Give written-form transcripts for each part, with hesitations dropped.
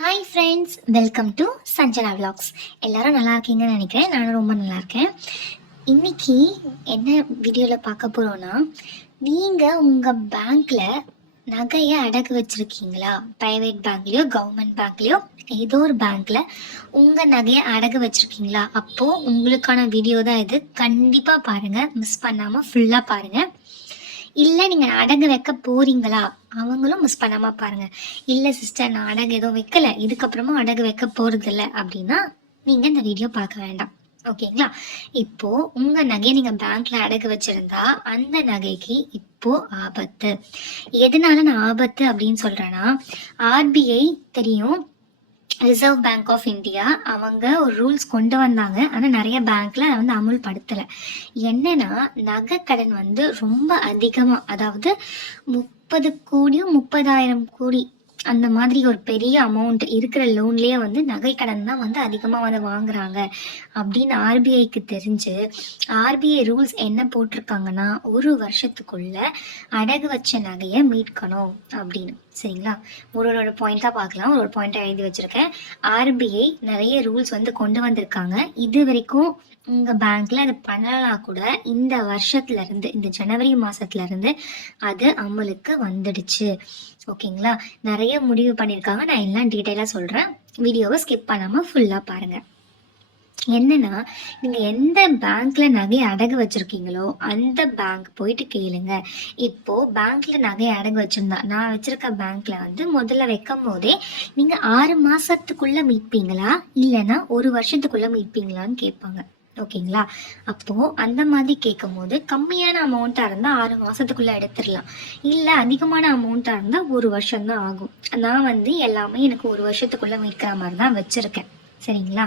Hi friends, welcome to Sanjana vlogs. எல்லாரும் நல்லா இருக்கீங்கன்னு நினைக்கிறேன். நானும் ரொம்ப நல்லா இருக்கேன். இன்னைக்கு என்ன வீடியோவில் பார்க்க போகிறோன்னா, நீங்கள் உங்கள் பேங்க்கில் நகையை அடகு வச்சுருக்கீங்களா? ப்ரைவேட் பேங்க்லேயோ கவர்மெண்ட் பேங்க்லேயோ ஏதோ ஒரு பேங்க்கில் உங்கள் நகையை அடகு வச்சுருக்கீங்களா? அப்போது உங்களுக்கான வீடியோ தான் இது. கண்டிப்பாக பாருங்கள், மிஸ் பண்ணாமல் ஃபுல்லாக பாருங்கள். இல்லை நீங்கள் அடகு வைக்க போறீங்களா? அவங்களும் மிஸ் பண்ணாமல் பாருங்கள். இல்லை சிஸ்டர், நான் அடகு எதுவும் வைக்கல, இதுக்கப்புறமா அடகு வைக்க போகிறதில்ல அப்படின்னா நீங்கள் இந்த வீடியோ பார்க்க வேண்டாம். ஓகேங்களா? இப்போ உங்க நகையை நீங்க பேங்க்ல அடகு வச்சிருந்தா அந்த நகைக்கு இப்போ ஆபத்து. எதனால நான் ஆபத்து அப்படின்னு சொல்றேன்னா, ஆர்பிஐ தெரியும், ரிசர்வ் பேங்க் ஆஃப் இந்தியா, அவங்க ஒரு ரூல்ஸ் கொண்டு வந்தாங்க. ஆனால் நிறைய பேங்க்ல அதை வந்து அமுல்படுத்தலை. என்னன்னா, நகை கடன் வந்து ரொம்ப அதிகமாக, அதாவது 30 கோடியும் 30,000 கோடி அந்த மாதிரி ஒரு பெரிய அமௌண்ட் இருக்கிற லோன்லேயே வந்து நகை கடன் தான் வந்து அதிகமாக வந்து வாங்குறாங்க அப்படின்னு ஆர்பிஐக்கு தெரிஞ்சு, ஆர்பிஐ ரூல்ஸ் என்ன போட்டிருக்காங்கன்னா, ஒரு வருஷத்துக்குள்ள அடகு வச்ச நகையை மீட்கணும் அப்படின்னு. சரிங்களா? ஒரு பாயிண்டாக பார்க்கலாம். ஒரு பாயிண்டாக எழுதி வச்சுருக்கேன். ஆர்பிஐ நிறைய ரூல்ஸ் வந்து கொண்டு வந்திருக்காங்க. இது வரைக்கும் உங்கள் பேங்க்கில் அது பண்ணலாம் கூட இந்த வருஷத்துலேருந்து, இந்த ஜனவரி மாதத்துலேருந்து அது அமலுக்கு வந்துடுச்சு. ஓகேங்களா? நிறைய முடிவு பண்ணியிருக்காங்க. நான் எல்லாம் டீட்டெயிலாக சொல்கிறேன். வீடியோவை ஸ்கிப் பண்ணாமல் ஃபுல்லாக பாருங்கள். என்னன்னா, நீங்கள் எந்த பேங்க்ல நகையை அடகு வச்சிருக்கீங்களோ அந்த பேங்க் போயிட்டு கேளுங்க. இப்போ பேங்க்ல நகையை அடகு வச்சிருந்தா, நான் வச்சிருக்க பேங்க்ல வந்து முதல்ல வைக்கும் போதே நீங்க 6 மாசத்துக்குள்ள மீட்பீங்களா இல்லைன்னா 1 வருஷத்துக்குள்ள மீட்பீங்களான்னு கேட்பாங்க. ஓகேங்களா? அப்போ அந்த மாதிரி கேட்கும் போது கம்மியான அமௌண்ட்டா இருந்தா 6 மாசத்துக்குள்ள எடுத்துடலாம். இல்ல அதிகமான அமௌண்ட்டா இருந்தா 1 வருஷம் தான் ஆகும். நான் வந்து எல்லாமே எனக்கு 1 வருஷத்துக்குள்ள மீட்கிற மாதிரி தான் வச்சிருக்கேன். சரிங்களா?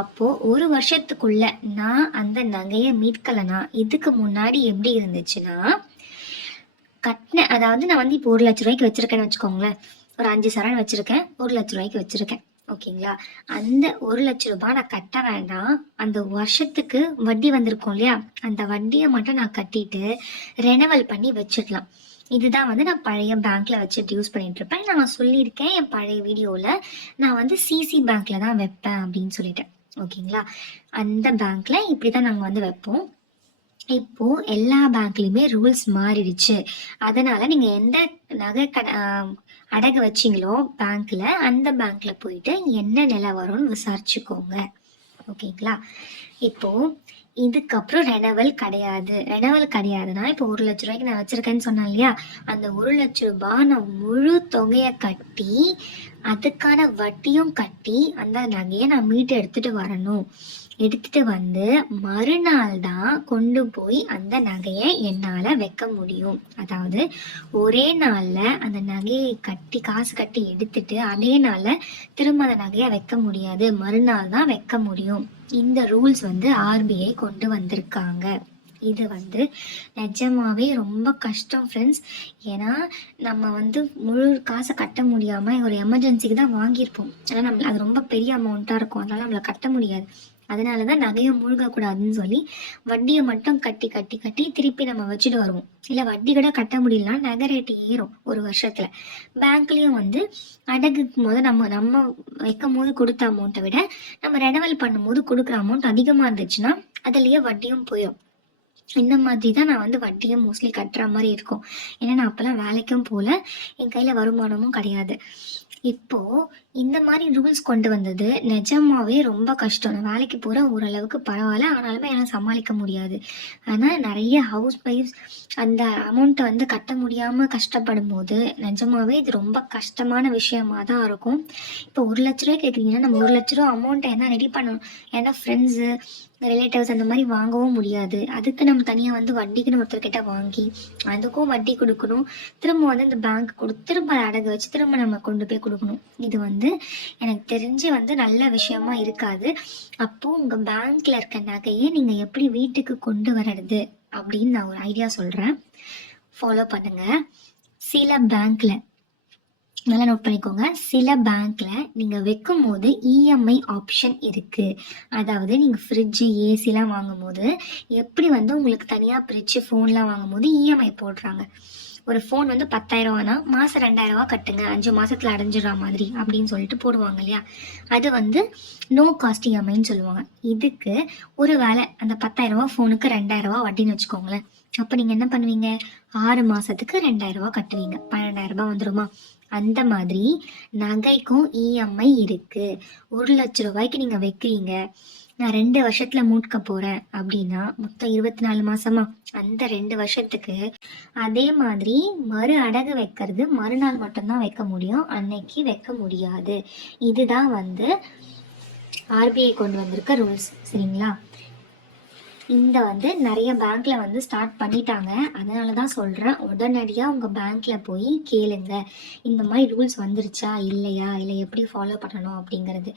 அப்போ 1 வருஷத்துக்குள்ள நான் அந்த நகையை மீட்கலைன்னா, இதுக்கு முன்னாடி எப்படி இருந்துச்சுன்னா, அதாவது நான் வந்து இப்போ 1 லட்ச ரூபாய்க்கு வச்சிருக்கேன்னு வச்சுக்கோங்களேன். ஒரு 5 சரண் வச்சிருக்கேன், 1 லட்ச ரூபாய்க்கு வச்சிருக்கேன். ஓகேங்களா? அந்த 1 லட்ச ரூபாய் நான் கட்ட வேண்டாம். அந்த வருஷத்துக்கு வட்டி வந்திருக்கும் இல்லையா, அந்த வட்டியை மட்டும் நான் கட்டிட்டு ரெனவல் பண்ணி வச்சிடலாம். இதுதான் வந்து நான் பழைய பேங்க்ல வச்சுட்டு யூஸ் பண்ணிட்டு இருப்பேன். நான் சொல்லியிருக்கேன் என் பழைய வீடியோல, நான் வந்து சிசி பேங்க்ல தான் வைப்பேன் அப்படின்னு சொல்லிட்டேன். ஓகேங்களா? அந்த பேங்க்ல இப்படிதான் நாங்க வந்து வைப்போம். இப்போ எல்லா பேங்க்லயுமே ரூல்ஸ் மாறிடுச்சு. அதனால நீங்க எந்த நகை அடகு வச்சீங்களோ பேங்க்ல, அந்த பேங்க்ல போயிட்டு என்ன நிலவரம்னு விசாரிச்சுக்கோங்க. ஓகேங்களா? இப்போ இதுக்கப்புறம் ரெனவல் கிடையாது. ரெனவல் கிடையாதுன்னா, இப்போ 1 லட்ச ரூபாய்க்கு நான் வச்சிருக்கேன்னு சொன்னேன் இல்லையா, அந்த 1 லட்ச ரூபாய் நான் முழு தொகையை கட்டி, அதுக்கான வட்டியும் கட்டி அந்த நகையை நான் மீட்டு எடுத்துட்டு வரணும். எடுத்துட்டு வந்து மறுநாள் தான் கொண்டு போய் அந்த நகையை என்னால வைக்க முடியும். அதாவது ஒரே நாள்ல அந்த நகையை கட்டி, காசு கட்டி எடுத்துட்டு அதே நாள்ல திரும்ப அந்த நகையை வைக்க முடியாது. மறுநாள் தான் வைக்க முடியும். இந்த ரூல்ஸ் வந்து ஆர்பிஐ கொண்டு வந்திருக்காங்க. இது வந்து நிஜமாவே ரொம்ப கஷ்டம் ஃப்ரெண்ட்ஸ். ஏன்னா நம்ம வந்து முழு காசை கட்ட முடியாம ஒரு எமர்ஜென்சிக்கு தான் வாங்கியிருப்போம். ஆனால் நம்ம அது ரொம்ப பெரிய அமௌண்ட்டாக இருக்கும், அதனால நம்மளை கட்ட முடியாது. அதனாலதான் நகையை மூழ்கக்கூடாதுன்னு சொல்லி வட்டியை மட்டும் கட்டி கட்டி கட்டி திருப்பி நம்ம வச்சுட்டு வருவோம். இல்லை வட்டி கூட கட்ட முடியலன்னா நகை ரேட்டு ஏறும் ஒரு வருஷத்துல. பேங்க்லயும் வந்து அடகுக்கும் போது நம்ம வைக்கும் போது கொடுத்த அமௌண்ட்டை விட நம்ம ரெனவல் பண்ணும்போது கொடுக்குற அமௌண்ட் அதிகமா இருந்துச்சுன்னா அதுலயே வட்டியும் போயிடும். இந்த மாதிரி தான் நான் வந்து வட்டியை மோஸ்ட்லி கட்டுற மாதிரி இருக்கும். ஏன்னா நான் அப்போல்லாம் வேலைக்கும் போல, என் கையில் வருமானமும் கிடையாது. இப்போ இந்த மாதிரி ரூல்ஸ் கொண்டு வந்தது நிஜமாவே ரொம்ப கஷ்டம். நான் வேலைக்கு போகிறேன், ஓரளவுக்கு பரவாயில்ல, ஆனாலுமே என்னால் சமாளிக்க முடியாது. ஆனால் நிறைய ஹவுஸ் ஒய்ஃப்ஸ் அந்த அமௌண்ட்டை வந்து கட்ட முடியாமல் கஷ்டப்படும் போது நிஜமாவே இது ரொம்ப கஷ்டமான விஷயமா தான் இருக்கும். இப்போ 1 லட்ச ரூபாய் கேட்குறீங்கன்னா, நம்ம 1 லட்ச ரூபா அமௌண்ட்டை என்ன ரெடி பண்ணணும்? ஏன்னா ஃப்ரெண்ட்ஸு, ரிலேட்டிவ்ஸ் அந்த மாதிரி வாங்கவும் முடியாது. அதுக்கு நம்ம தனியாக வந்து வட்டிக்குன்னு ஒருத்தர்கிட்ட வாங்கி அதுக்கும் வட்டி கொடுக்கணும். திரும்ப வந்து இந்த பேங்க் திரும்ப அதை அடகு வச்சு திரும்ப நம்ம கொண்டு போய் கொடுக்கணும். இது வந்து எனக்கு தெரிஞ்சு வந்து நல்ல விஷயமா இருக்காது. அப்போது உங்கள் பேங்க்கில் இருக்க நகையை நீங்கள் எப்படி வீட்டுக்கு கொண்டு வர்றது அப்படின்னு நான் ஒரு ஐடியா சொல்கிறேன். ஃபாலோ பண்ணுங்கள். சில பேங்க்கில் நல்லா நோட் பண்ணிக்கோங்க, சில பேங்க்ல நீங்க வைக்கும் போது இஎம்ஐ ஆப்ஷன் இருக்கு. அதாவது நீங்க ஃப்ரிட்ஜு, ஏசிலாம் வாங்கும் போது எப்படி வந்து உங்களுக்கு தனியா ஃப்ரிட்ஜு, ஃபோன்லாம் வாங்கும் போது இஎம்ஐ போடுறாங்க. ஒரு ஃபோன் வந்து 10,000 மாதம் 2,000 கட்டுங்க, 5 மாதத்தில் அடைஞ்சிடுற மாதிரி அப்படின்னு சொல்லிட்டு போடுவாங்க இல்லையா. அது வந்து நோ காஸ்ட் இஎம்ஐன்னு சொல்லுவாங்க. இதுக்கு ஒரு வேளை அந்த 10,000 ஃபோனுக்கு 2,000 வட்டின்னு வச்சுக்கோங்களேன். அப்போ நீங்கள் என்ன பண்ணுவீங்க, 6 மாதத்துக்கு 2,000 கட்டுவீங்க, 12,000 வந்துடுமா. அந்த மாதிரி நகைக்கும் இஎம்ஐ இருக்கு. 1,00,000 நீங்கள் வைக்கிறீங்க, நான் 2 வருஷத்துல மூட்க போறேன் அப்படின்னா மொத்தம் 24 மாசமா, அந்த 2 வருஷத்துக்கு அதே மாதிரி மறு அடகு வைக்கிறது மறுநாள் மட்டும்தான் வைக்க முடியும், அன்னைக்கு வைக்க முடியாது. இதுதான் வந்து ஆர்பிஐ கொண்டு வந்திருக்க ரூல்ஸ், சரிங்களா. இந்த வந்து நிறைய பேங்க்ல வந்து ஸ்டார்ட் பண்ணிட்டாங்க. அதனால தான் சொல்கிறேன், உடனடியாக உங்கள் பேங்க்ல போய் கேளுங்க, இந்த மாதிரி ரூல்ஸ் வந்துருச்சா இல்லையா, இல்லை எப்படி ஃபாலோ பண்ணணும் அப்படிங்கிறது.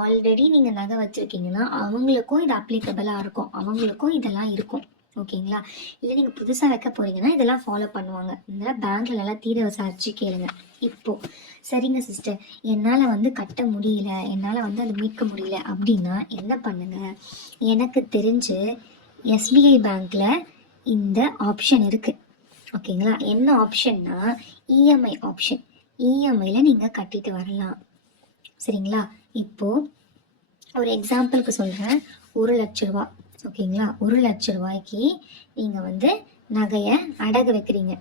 ஆல்ரெடி நீங்கள் நகை வச்சுருக்கீங்கன்னா அவங்களுக்கும் இது அப்ளிகபிளாக இருக்கும், அவங்களுக்கும் இதெல்லாம் இருக்கும், ஓகேங்களா. இல்லை நீங்கள் புதுசாக வைக்க போகிறீங்கன்னா இதெல்லாம் ஃபாலோ பண்ணுவாங்க. இதெல்லாம் பேங்க்ல நல்லா தீர விசாரிச்சு கேளுங்க. இப்போது சரிங்க சிஸ்டர், என்னால் வந்து கட்ட முடியல, என்னால் வந்து அதை மீட்க முடியல அப்படின்னா என்ன பண்ணுங்க, எனக்கு தெரிஞ்சு எஸ்பிஐ பேங்க்கில் இந்த ஆப்ஷன் இருக்குது, ஓகேங்களா. என்ன ஆப்ஷன்னா இஎம்ஐ ஆப்ஷன். இஎம்ஐயில் நீங்கள் கட்டிட்டு வரலாம், சரிங்களா. இப்போது ஒரு எக்ஸாம்பிளுக்கு சொல்கிறேன், 1,00,000 ஓகேங்களா. 1,00,000 நீங்கள் வந்து நகையை அடகு வைக்கிறீங்க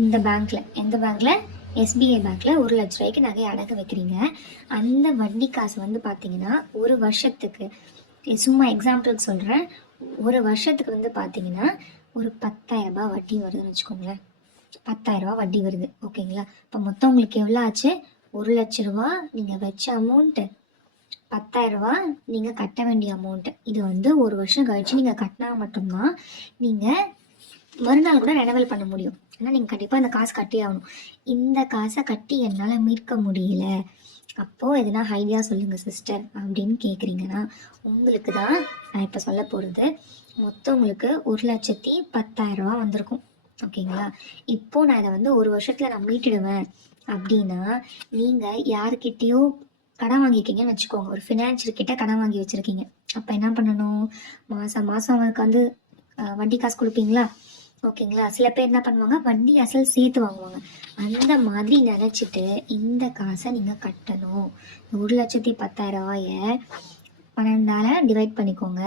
இந்த பேங்க்கில். எந்த பேங்க்கில், எஸ்பிஐ பேங்க்கில் 1,00,000 நகையை அடகு வைக்கிறீங்க. அந்த வட்டி காசு வந்து பார்த்தீங்கன்னா ஒரு வருஷத்துக்கு, சும்மா எக்ஸாம்பிளுக்கு சொல்கிறேன், ஒரு வருஷத்துக்கு வந்து பார்த்தீங்கன்னா ஒரு 10,000 வட்டி வருதுன்னு வச்சுக்கோங்களேன். 10,000 வட்டி வருது, ஓகேங்களா. இப்போ மொத்தம் உங்களுக்கு எவ்வளோ ஆச்சு, 1,00,000 நீங்கள் வச்ச அமௌண்ட்டு, 10,000 நீங்கள் கட்ட வேண்டிய அமௌண்ட்டு. இது வந்து ஒரு வருஷம் கழிச்சு நீங்கள் கட்டினா மட்டும்தான் நீங்கள் மறுநாள் கூட ரெனவல் பண்ண முடியும். ஏன்னா நீங்கள் கண்டிப்பாக அந்த காசு கட்டி ஆகணும். இந்த காசை கட்டி என்னால் மீட்க முடியல, அப்போது எதுனா ஐடியா சொல்லுங்கள் சிஸ்டர் அப்படின்னு கேட்குறீங்கன்னா உங்களுக்கு தான் நான் இப்போ சொல்ல போகிறது. மொத்தம் உங்களுக்கு 1,10,000 வந்திருக்கும், ஓகேங்களா. இப்போது நான் இதை வந்து ஒரு வருஷத்தில் நான் மீட்டிடுவேன் அப்படின்னா நீங்கள் யாருக்கிட்டேயோ கடன் வாங்கியிருக்கீங்கன்னு வச்சுக்கோங்க, ஒரு ஃபினான்ஷியர்கிட்ட கடன் வாங்கி வச்சுருக்கீங்க. அப்போ என்ன பண்ணணும், மாதம் மாதம் அவங்களுக்கு வந்து வட்டி காசு கொடுப்பீங்களா, ஓகேங்களா. சில பேர் என்ன பண்ணுவாங்க, வட்டி அசல் சேர்த்து வாங்குவாங்க. அந்த மாதிரி நினச்சிட்டு இந்த காசை நீங்கள் கட்டணும். 1,10,000 12ஆல் டிவைட் பண்ணிக்கோங்க.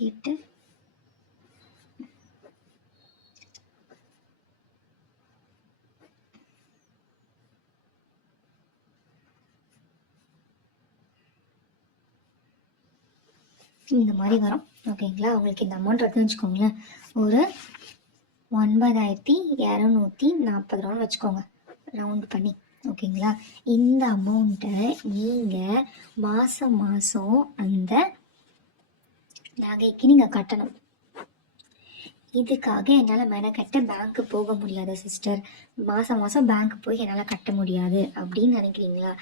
கேட்டு இந்த மாதிரி வரும், ஓகேங்களா. உங்களுக்கு இந்த அமௌண்ட் வருதுன்னு வச்சுக்கோங்களேன், ஒரு 9,240 வச்சுக்கோங்க, ரவுண்ட் பண்ணி, ஓகேங்களா. இந்த அமௌண்ட்டை நீங்கள் மாதம் மாதம் அந்த நகைக்கு நீங்கள் கட்டணும். இதுக்காக என்னால் மெனக்கட்ட பேங்க்கு போக முடியாது சிஸ்டர், மாதம் மாதம் பேங்க் போய் என்னால் கட்ட முடியாது அப்படின்னு நினைக்கிறீங்களா,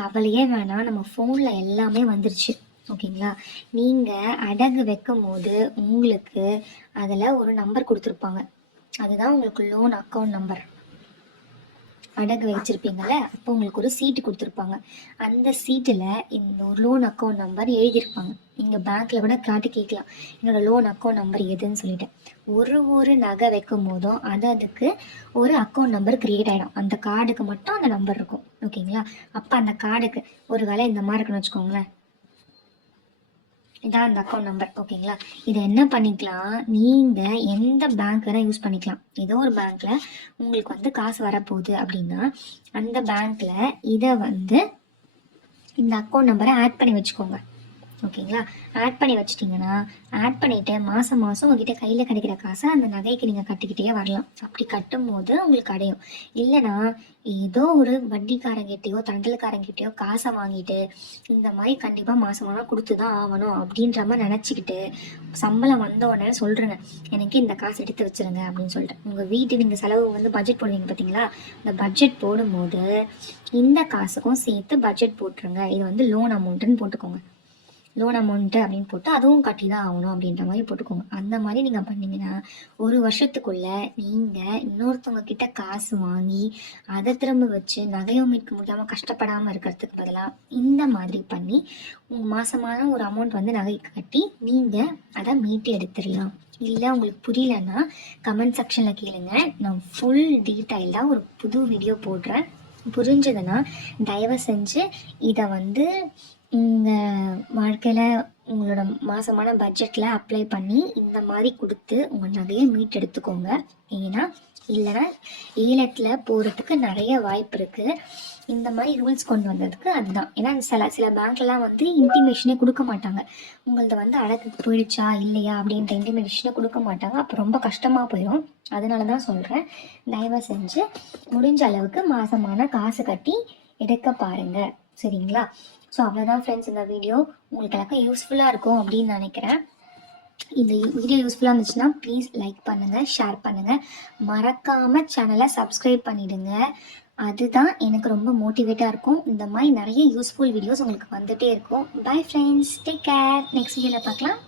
கவலையே வேணாம். நம்ம ஃபோனில் எல்லாமே வந்துருச்சு, ஓகேங்களா. நீங்கள் அடகு வைக்கும் போது உங்களுக்கு அதில் ஒரு நம்பர் கொடுத்துருப்பாங்க, அதுதான் உங்களுக்கு லோன் அக்கௌண்ட் நம்பர். அடகு வச்சுருப்பீங்கள்ல, அப்போ உங்களுக்கு ஒரு சீட்டு கொடுத்துருப்பாங்க. அந்த சீட்டில் இந்த ஒரு லோன் அக்கௌண்ட் நம்பர் எழுதியிருப்பாங்க. நீங்கள் பேங்க்கில் கூட காட்டி கேட்கலாம், என்னோடய லோன் அக்கௌண்ட் நம்பர் எதுன்னு சொல்லிட்டு. ஒரு நகை வைக்கும் போதும் அதுக்கு ஒரு அக்கௌண்ட் நம்பர் க்ரியேட் ஆகிடும், அந்த கார்டுக்கு மட்டும் அந்த நம்பர் இருக்கும், ஓகேங்களா. அப்போ அந்த கார்டுக்கு ஒரு வேளை இந்த மாதிரி இருக்குன்னு வச்சுக்கோங்களேன், இதான் அந்த அக்கௌண்ட் நம்பர், ஓகேங்களா. இதை என்ன பண்ணிக்கலாம், நீங்கள் எந்த பேங்க் வேணால் யூஸ் பண்ணிக்கலாம். ஏதோ ஒரு பேங்க்கில் உங்களுக்கு வந்து காசு வரப்போகுது அப்படின்னா அந்த பேங்க்கில் இதை வந்து இந்த அக்கௌண்ட் நம்பரை ஆட் பண்ணி வச்சுக்கோங்க, ஓகேங்களா. ஆட் பண்ணி வச்சிட்டிங்கன்னா ஆட் பண்ணிவிட்டு மாதம் மாதம் உங்ககிட்ட கையில் கிடைக்கிற காசை அந்த நகைக்கு நீங்கள் கட்டிக்கிட்டே வரலாம். அப்படி கட்டும் போது உங்களுக்கு அடையும். இல்லைனா ஏதோ ஒரு வட்டிக்காரங்கிட்டையோ தண்டல்காரங்கிட்டையோ காசை வாங்கிட்டு இந்த மாதிரி கண்டிப்பாக மாதம் மாதம் கொடுத்து தான் ஆகணும் அப்படின்ற மாதிரி நினச்சிக்கிட்டு சம்பளம் வந்த உடனே சொல்கிறேங்க, எனக்கு இந்த காசு எடுத்து வச்சுருங்க அப்படின்னு சொல்லிட்டு உங்கள் வீட்டு நீங்கள் செலவு வந்து பட்ஜெட் போடுவீங்க பார்த்தீங்களா, இந்த பட்ஜெட் போடும்போது இந்த காசுக்கும் சேர்த்து பட்ஜெட் போட்டுருங்க. இது வந்து லோன் அமௌண்ட்டுன்னு போட்டுக்கோங்க. லோன் அமௌண்ட்டு அப்படின்னு போட்டு அதுவும் கட்டி தான் ஆகணும் அப்படின்ற மாதிரி போட்டுக்கோங்க. அந்த மாதிரி நீங்கள் பண்ணிங்கன்னா ஒரு வருஷத்துக்குள்ளே நீங்கள் இன்னொருத்தவங்க கிட்ட காசு வாங்கி அதை திரும்ப வச்சு நகையும் மீட்க முடியாமல் கஷ்டப்படாமல் இருக்கிறதுக்கு பதிலாக இந்த மாதிரி பண்ணி உங்கள் மாதமான ஒரு அமௌண்ட் வந்து நகைக்கு கட்டி நீங்கள் அதை மீட்டு எடுத்துடலாம். இல்லை உங்களுக்கு புரியலன்னா கமெண்ட் செக்ஷனில் கேளுங்க, நான் ஃபுல் டீட்டெயில்டாக ஒரு புது வீடியோ போடுறேன். புரிஞ்சதுன்னா தயவு செஞ்சு இதை வந்து உங்கள் வாழ்க்கையில் உங்களோட மாதமான பட்ஜெட்டில் அப்ளை பண்ணி இந்த மாதிரி கொடுத்து உங்கள் நகையை மீட்டெடுத்துக்கோங்க. ஏன்னா இல்லைன்னா ஏலத்தில் போகிறதுக்கு நிறைய வாய்ப்பு இருக்குது. இந்த மாதிரி ரூல்ஸ் கொண்டு வந்ததுக்கு அதுதான். ஏன்னா சில பேங்க்லாம் வந்து இன்டிமேஷனே கொடுக்க மாட்டாங்க, உங்களது வந்து அடக்கு போயிடுச்சா இல்லையா அப்படின்ற இன்டிமேஷனே கொடுக்க மாட்டாங்க. அப்போ ரொம்ப கஷ்டமாக போயிடும். அதனால தான் சொல்கிறேன், தயவு செஞ்சு முடிஞ்ச அளவுக்கு மாதமான காசு கட்டி எடுக்க பாருங்கள், சரிங்களா? ஸோ அவ்வளோதான் ஃப்ரெண்ட்ஸ், இந்த வீடியோ உங்களுக்கு எல்லாருக்கும் யூஸ்ஃபுல்லாக இருக்கும் அப்படின்னு நினைக்கிறேன். இந்த வீடியோ யூஸ்ஃபுல்லாக இருந்துச்சுன்னா ப்ளீஸ் லைக் பண்ணுங்கள், ஷேர் பண்ணுங்கள், மறக்காமல் சேனலை சப்ஸ்கிரைப் பண்ணிவிடுங்க. அதுதான் எனக்கு ரொம்ப மோட்டிவேட்டாக இருக்கும். இந்த மாதிரி நிறைய யூஸ்ஃபுல் வீடியோஸ் உங்களுக்கு வந்துகிட்டே இருக்கும். Bye friends, take care. Next வீடியோவில் பார்க்கலாம்.